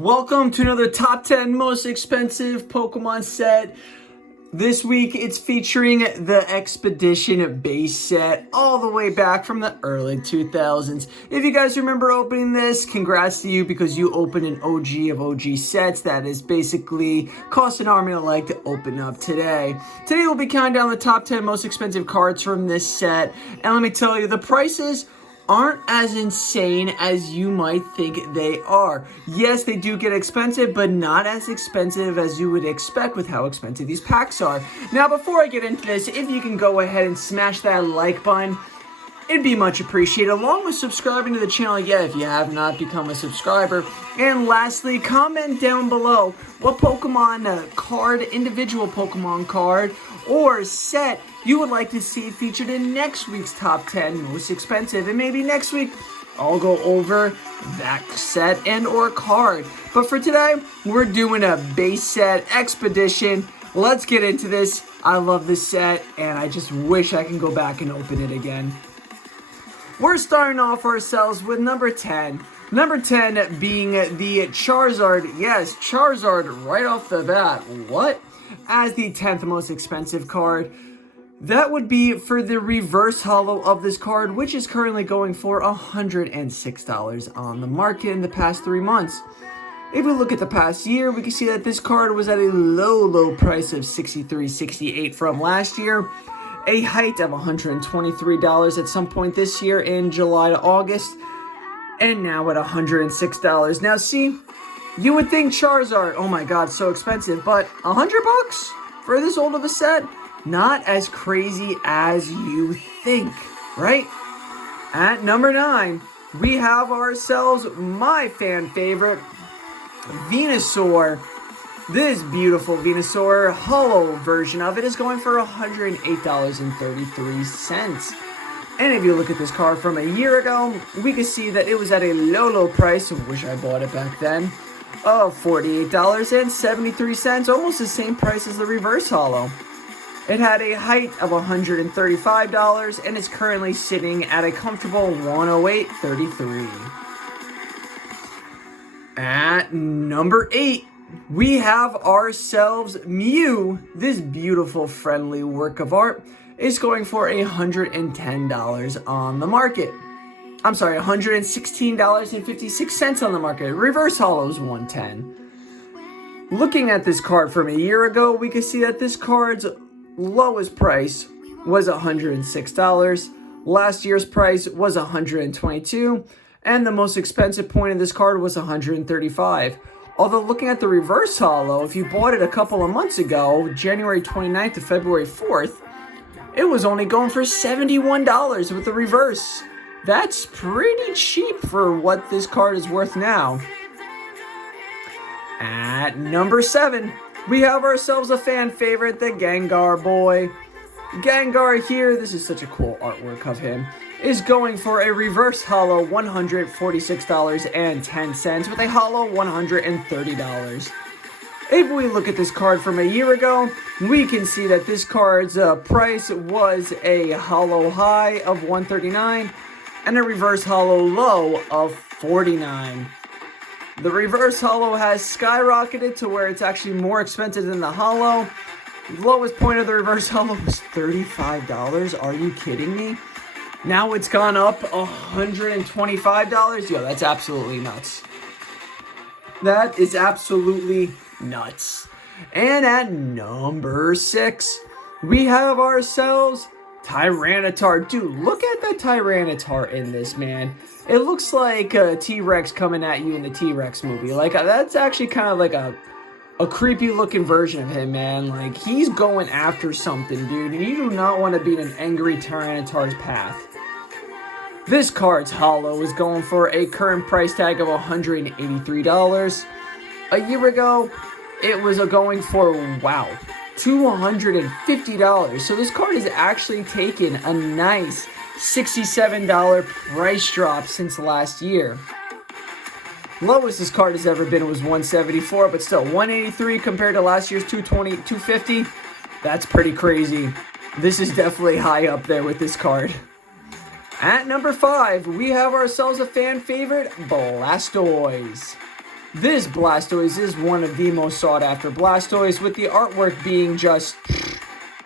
Welcome to another top 10 most expensive Pokemon set. This week it's featuring the Expedition base set all the way back from the early 2000s. If you guys remember opening this, congrats to you because you opened an OG of OG sets that is basically cost an arm and a leg to open up today. Today we'll be counting down the top 10 most expensive cards from this set, and let me tell you, the prices aren't as insane as you might think they are. Yes, they do get expensive, but not as expensive as you would expect with how expensive these packs are. Now, before I get into this, if you can go ahead and smash that like button, it'd be much appreciated, along with subscribing to the channel yet if you have not become a subscriber. And lastly, comment down below what Pokemon card, individual Pokemon card, or set you would like to see featured in next week's top 10 most expensive. And maybe next week I'll go over that set and or card. But for today, we're doing a base set Expedition. Let's get into this. I love this set and I just wish I can go back and open it again. We're starting off ourselves with number 10. Number 10 being the Charizard. Yes, Charizard right off the bat. What? As the 10th most expensive card. That would be for the reverse holo of this card, which is currently going for $106 on the market in the past 3 months. If we look at the past year, we can see that this card was at a low price of $63.68 from last year. A height of $123 at some point this year in July to August. And now at $106. Now see, you would think Charizard, oh my god, so expensive, but $100 for this old of a set? Not as crazy as you think, right? At number 9, we have ourselves my fan favorite, Venusaur. This beautiful Venusaur holo version of it is going for $108.33. And if you look at this card from a year ago, we can see that it was at a low price, wish I bought it back then, of $48.73, almost the same price as the reverse holo. It had a height of $135 and is currently sitting at a comfortable $108.33. At number 8, we have ourselves Mew. This beautiful, friendly work of art is going for $110 on the market. I'm sorry, $116.56 on the market. Reverse holo is $110. Looking at this card from a year ago, we can see that this card's lowest price was $106. Last year's price was $122, and the most expensive point of this card was $135. Although looking at the reverse holo, if you bought it a couple of months ago, January 29th to February 4th, it was only going for $71 with the reverse. That's pretty cheap for what this card is worth now. At number 7, we have ourselves a fan favorite, the Gengar boy. Gengar here, this is such a cool artwork of him, is going for a reverse holo $146.10 with a holo $130. If we look at this card from a year ago, we can see that this card's price was a holo high of $139 and a reverse holo low of $49. The reverse holo has skyrocketed to where it's actually more expensive than the holo. The lowest point of the reverse holo was $35. Are you kidding me? Now it's gone up $125. Yo, that's absolutely nuts. That is absolutely nuts. And at number 6, we have ourselves Tyranitar. Dude, look at the Tyranitar in this, man. It looks like a T-Rex coming at you in the T-Rex movie. Like, that's actually kind of like a creepy looking version of him, man. Like, he's going after something, dude. And you do not want to be in an angry Tyranitar's path. This card's holo is going for a current price tag of $183. A year ago, it was going for, wow, $250. So this card has actually taken a nice $67 price drop since last year. Lowest this card has ever been was $174, but still $183 compared to last year's $250. That's pretty crazy. This is definitely high up there with this card. At number 5, we have ourselves a fan favorite, Blastoise. This Blastoise is one of the most sought after Blastoise, with the artwork being just,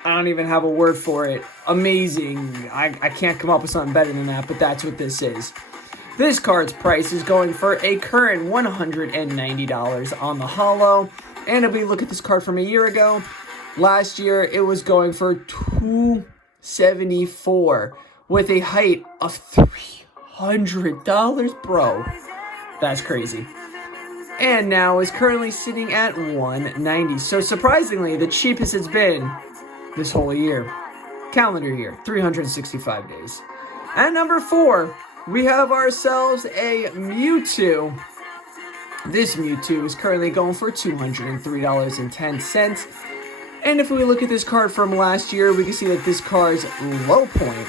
I don't even have a word for it, amazing. I can't come up with something better than that, but that's what this is. This card's price is going for a current $190 on the holo. And if we look at this card from a year ago, last year it was going for $274 with a height of $300, bro. That's crazy. And now is currently sitting at $190. So surprisingly, the cheapest it's been this whole year. Calendar year, 365 days. At number 4, we have ourselves a Mewtwo. This Mewtwo is currently going for $203.10. And if we look at this card from last year, we can see that this card's low point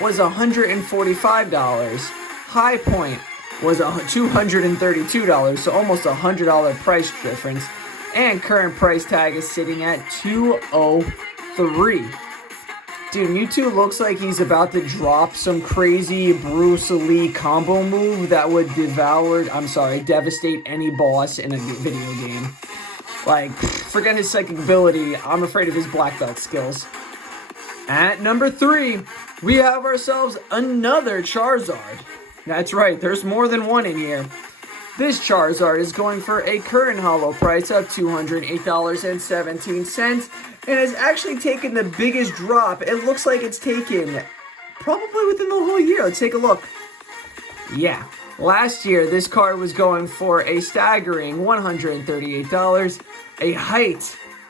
was $145. High point was $232, so almost a $100 price difference. And current price tag is sitting at $203. Dude, Mewtwo looks like he's about to drop some crazy Bruce Lee combo move that would devastate any boss in a video game. Like, forget his psychic ability, I'm afraid of his black belt skills. At number 3, we have ourselves another Charizard. That's right, there's more than one in here. This Charizard is going for a current holo price of $208.17 and has actually taken the biggest drop. It looks like it's taken probably within the whole year. Let's take a look. Yeah, last year this card was going for a staggering $138. A height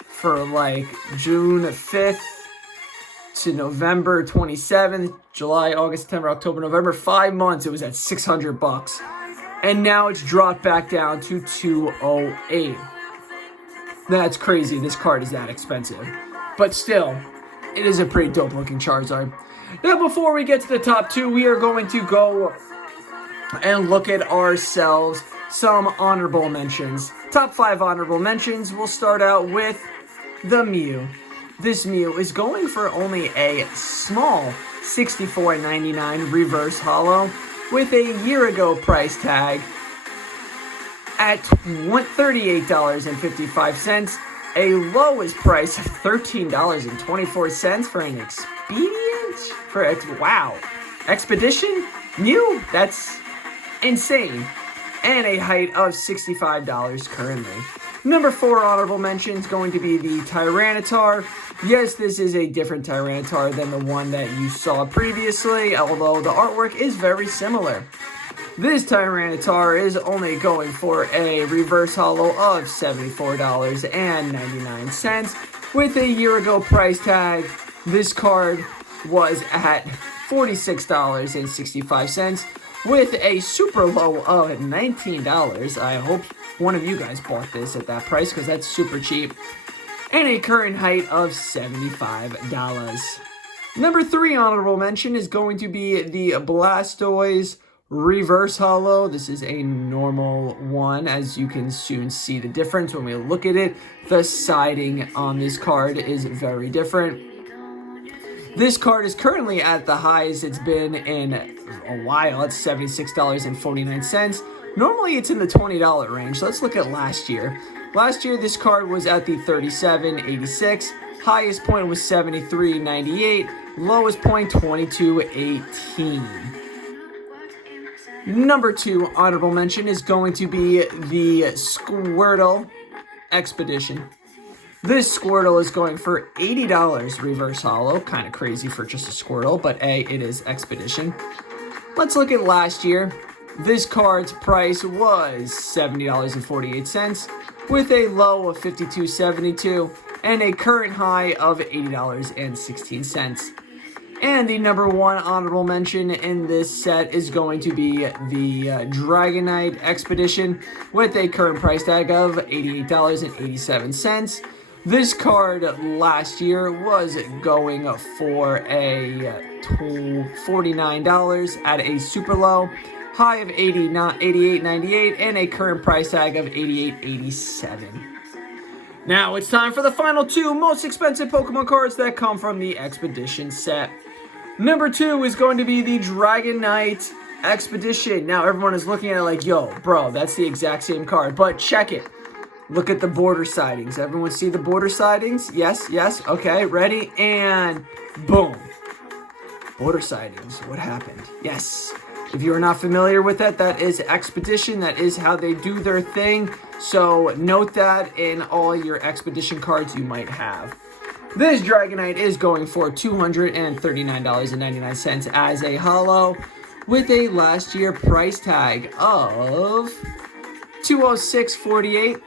for like June 5th to November 27th, July, August, September, October, November, 5 months. It was at $600. And now it's dropped back down to $208. That's crazy. This card is that expensive. But still, it is a pretty dope looking Charizard. Now, before we get to the top 2, we are going to go and look at ourselves some honorable mentions. Top 5 honorable mentions. We'll start out with the Mew. This Mew is going for only a small $64.99 reverse holo, with a year ago price tag at $38.55, a lowest price of $13.24 for an Expedition? New? That's insane. And a height of $65 currently. Number 4 honorable mention is going to be the Tyranitar. Yes, this is a different Tyranitar than the one that you saw previously, although the artwork is very similar. This Tyranitar is only going for a reverse holo of $74.99. With a year ago price tag, this card was at $46.65. With a super low of $19. I hope one of you guys bought this at that price because that's super cheap. And a current height of $75. Number 3 honorable mention is going to be the Blastoise reverse holo. This is a normal one, as you can soon see the difference when we look at it. The siding on this card is very different. This card is currently at the highest it's been in a while. It's $76.49. Normally it's in the $20 range. Let's look at last year. Last year this card was at the $37.86. Highest point was $73.98. Lowest point $22.18. Number 2 honorable mention is going to be the Squirtle Expedition. This Squirtle is going for $80 reverse holo. Kind of crazy for just a Squirtle, but it is Expedition. Let's look at last year. This card's price was $70.48 with a low of $52.72 and a current high of $80.16. And the number 1 honorable mention in this set is going to be the Dragonite Expedition with a current price tag of $88.87. This card last year was going for a $49 at a super low, high of $88.98, and a current price tag of $88.87. Now it's time for the final 2 most expensive Pokemon cards that come from the Expedition set. Number 2 is going to be the Dragonite Expedition. Now everyone is looking at it like, yo, bro, that's the exact same card. But check it. Look at the border sidings. Everyone see the border sidings? Yes, yes. Okay, ready? And boom. Border sidings. What happened? Yes. If you are not familiar with that, that is Expedition. That is how they do their thing. So note that in all your Expedition cards you might have. This Dragonite is going for $239.99 as a holo with a last year price tag of $206.48,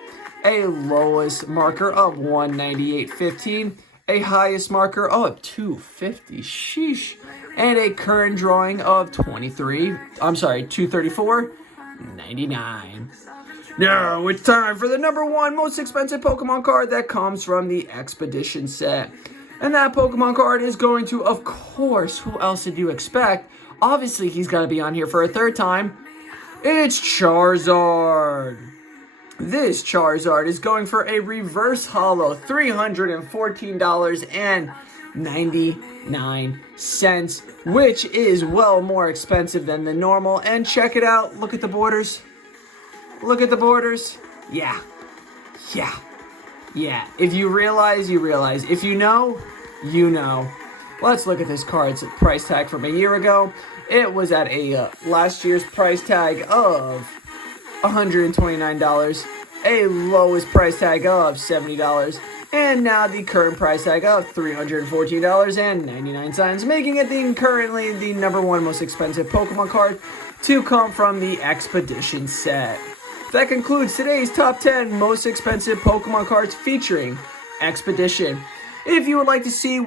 a lowest marker of $198.15, a highest marker of $250, sheesh, and a current drawing of $234.99. Now it's time for the number one most expensive Pokemon card that comes from the Expedition set. And that Pokemon card is going to, of course, who else did you expect? Obviously, he's got to be on here for a third time. It's Charizard. This Charizard is going for a reverse holo, $314.99, which is well more expensive than the normal. And check it out. Look at the borders. Look at the borders. Yeah. If you realize, you realize. If you know, you know. Let's look at this card's price tag from a year ago. It was at a last year's price tag of $129, a lowest price tag of $70, and now the current price tag of $314.99, making it currently the number one most expensive Pokemon card to come from the Expedition set. That concludes today's top 10 most expensive Pokemon cards featuring Expedition. If you would like to see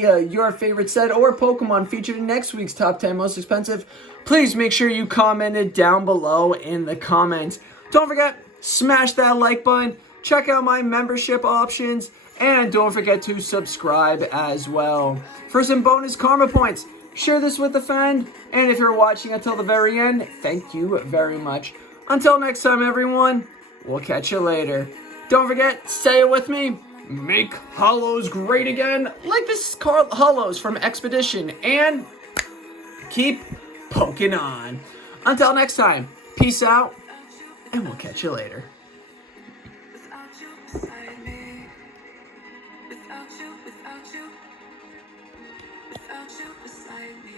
your favorite set or Pokemon featured in next week's top 10 most expensive, please make sure you comment it down below in the comments. Don't forget, smash that like button, check out my membership options, and don't forget to subscribe as well. For some bonus karma points, share this with a friend, and if you're watching until the very end, thank you very much. Until next time, everyone, we'll catch you later. Don't forget, say it with me, make holos great again, like this holos from Expedition, and keep poking on. Until next time, peace out, and we'll catch you later. Without you beside me.